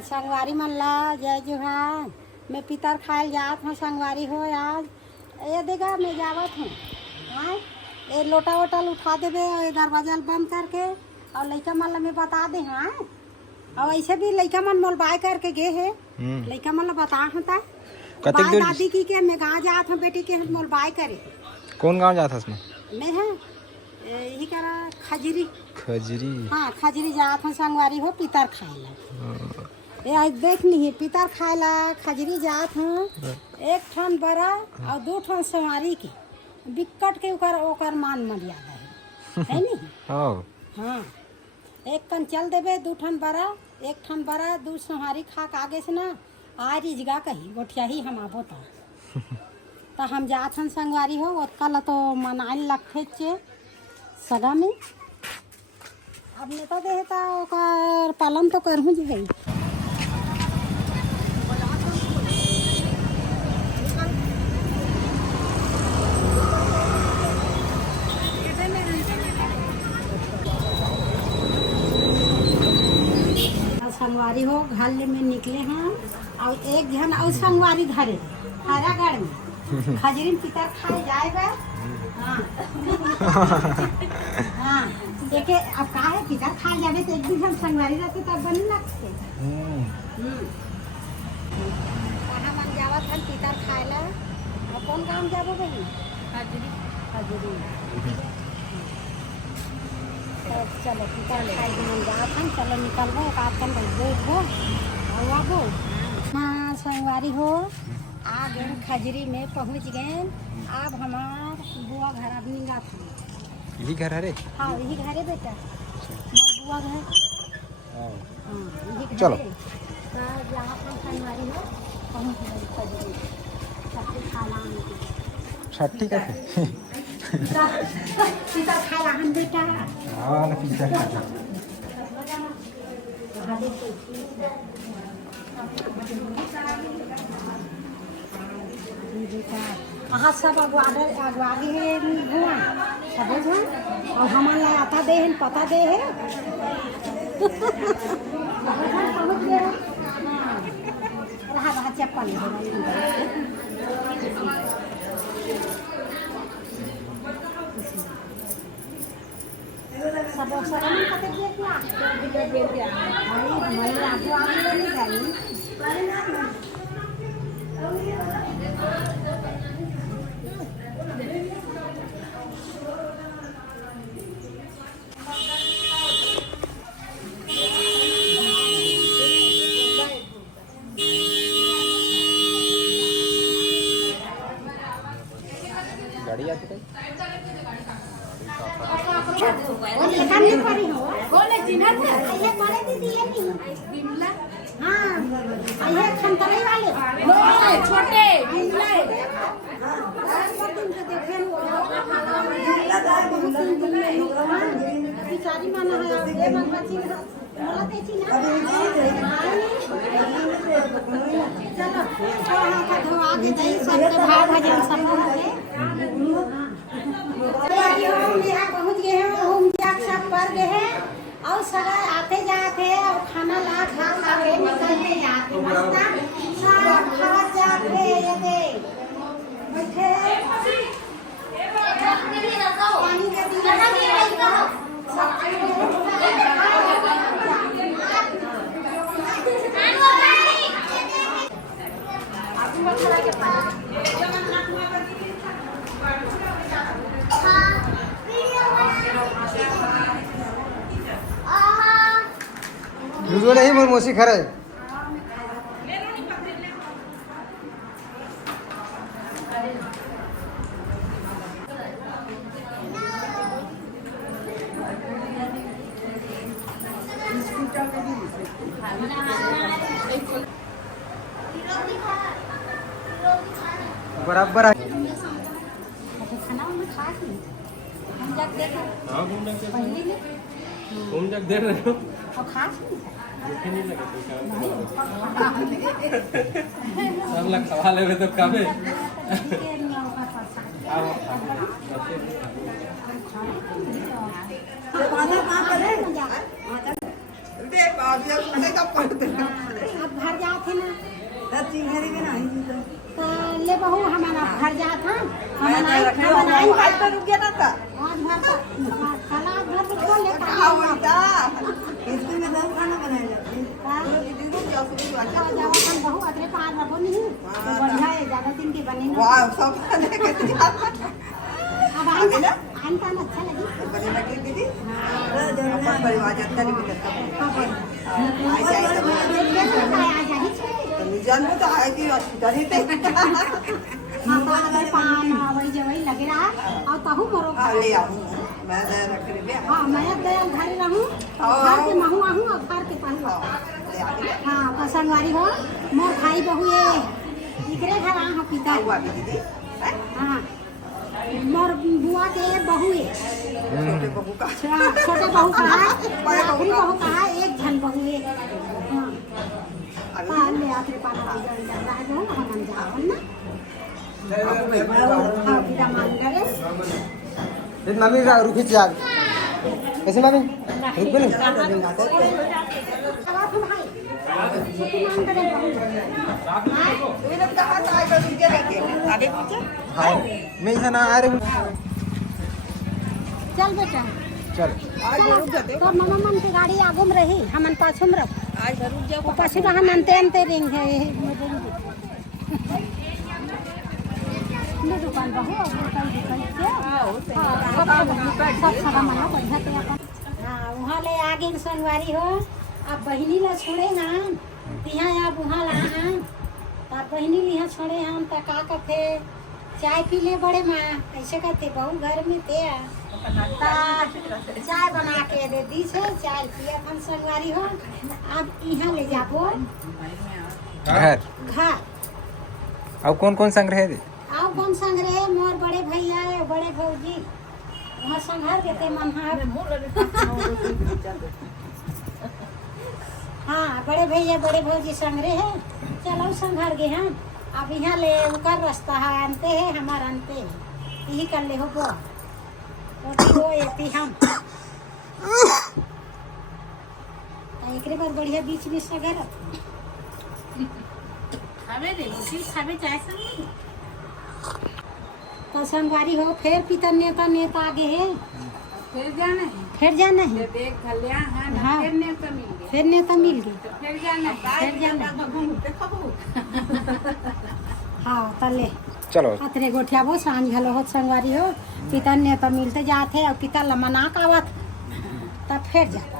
संगवारी मन ला जय जोहार। मैं पितर खाए जात हूँ संगवारी हो आज। ये देखा मैं जावत हूँ। हाँ ये लोटा वोटा उठा देवे और ये दरवाजा बंद करके और लड़का मन ला मैं बता दे। हाँ और ऐसे भी लड़का मन मोल बाय करके गे है। लड़का मन ला बता होता दादी की के मैं गाँव जात हूँ बेटी के मोल बाय करे। कौन गाँव जात हस? मैं है यही करा खजरी। खजरी? हाँ खजरी जात हूँ संगवारी हो पितर खाए ला। ये देख ली पितर खाए ला खजरी जात हूँ। एक ठन बड़ा और दो ठन सवारी के बिकट के ओकर मान मर्यादा है नहीं। हाँ एक कन चल देवे दो ठन बड़ा एक ठन बड़ा दो सवारी खा के आगे से ना आज जगह कही गोठिया ही हम आबो तो हम जात हन संगवारी हो ओतका ला तो मनाइल लगथे चे सगा में। अब नेता देता ओकर पालन तो करहूँ जी है। संगवारी हो घर में निकले हैं और एक जन और संगवारी धरे हरागढ़ में खजरी पितर खाए जाएगा। हाँ हाँ देखे अब का है पितर खाए जावे तो एक दिन हम संगवारी रहते तब बनी लगते। कहाँ मन जावत हम पितर खाए ला और कौन काम जाबो बहन? खजरी खजरी। चलो पितर खाए मन जावत हम चलो निकलबो एक आध कन बैठबो और आबो। हाँ संगवारी हो आ गए खजरी में पहुँच गए। अब हमार बुआ घर अब निगा था। यही घर है रे? हाँ यही घर है बेटा हमार बुआ घर। हाँ चलो यहाँ पर संगवारी हो पहुँच गए खजरी सबके खाना छठी का पिता खाला हम बेटा। हाँ ना पिता खा हाँ सब अगवादी है हुआ सब और हमारे आता दे है पता दे है। पहुँच गए रहा रहा चप्पल सब सगन कते दे क्या हमारे आगे आगे नहीं गई। गाड़ी आती है वो लेखा नहीं पड़ी हो बोले चिन्हर में ये मारे दीदी ये नहीं बिमला। हाँ ये खंतरे वाले लो छोटे बिमला सब दिन से देखे बिचारी माना है ये मन बच्ची बोला देखी ना। चलो वहाँ का धोआ के दही सबके भाव भजन सब होते पहुँच गए हैं घूम जाक सब पर गए हैं और सगा आते जाते और खाना ला खा खा के निकलते जाते मस्त सब खा जाते ये दे बैठे पानी का दिन दूसरा नहीं मोर मोसी खरे बराबर है। खाना उन्हें खा के हम जब देखो पहले में घूम जग देर रहे हो और खा सब लोग खवा ले तो कबे देख ले बहू हमारा घर जात हम बनाई आज तो रुक गया था आज भर खाना घर में खोल ले इसमें दम खाना बनाया जावा हम बहू अगले पार रखो नहीं बढ़िया है ज्यादा दिन की बनी ना वाह सब अब आनता ना अच्छा लगी बने लगी दीदी अपन परिवार जाता नहीं करता जानबो तो है कि हॉस्पिटल ही थे हां पागल पान वही जवई लगे रहा और तहु मरो ले आऊं मैं रख ले हां मैं दे घर रहूं घर के महू आहूं और घर के पानी हां पसंदवारी हो मोर भाई बहू ये इकरे घर आ हो पिता हुआ दीदी हां मोर बुआ के बहू है छोटे बहू का छोटे बहू का है बड़ी बहू का है एक जन बहू है हां ले आखिर पाना जा रहा है वो हम जावन ना हां बिना मान करे ये मम्मी रुकी जाग कैसे मम्मी रुक बोले हाँ मैं इधर ना आ रही हूँ चल बेटा चल तो मामा मन की गाड़ी आगू में रही हमन पाछू में रख आज जरूर जाओ पाछू का हम अंते अंते रिंग है ये दुकान बहू दुकान के सब सामान बढ़िया पे अपन हां वहां ले आगे सोनवारी हो अब बहिनी ला छोड़े ना तिहां आप वहां ला हां अब बहिनी लिहा छोड़े हम त का करते चाय पी ले बड़े माँ ऐसे करते बहू घर में थे चाय बना के दे दी से चाय पिया हम सोनवारी हो अब यहाँ ले जाबो घर घर अब कौन कौन संग्रह है आओ कौन संग्रह मोर बड़े भैया बड़े भौजी वहाँ संघर के ते मनहार हाँ बड़े भैया बड़े भौजी संग्रह है चलो संघर गए हम अब यहाँ ले उकर रास्ता है अंते है हमारा अंते यही कर ले हो वो ये हम एक बार बढ़िया बीच में सगर खावे दे खावे चाय संग तो संगवारी हो फिर पिता नेता नेता आगे है फिर जाना है देख खलिया हां फिर नेता मिल गए फिर जाना हाँ तले चलो अतरे गोठिया वो सांझ घलो हो संगवारी हो पिता नेता मिलते जाते और पिता लमना आवत तब फिर जाता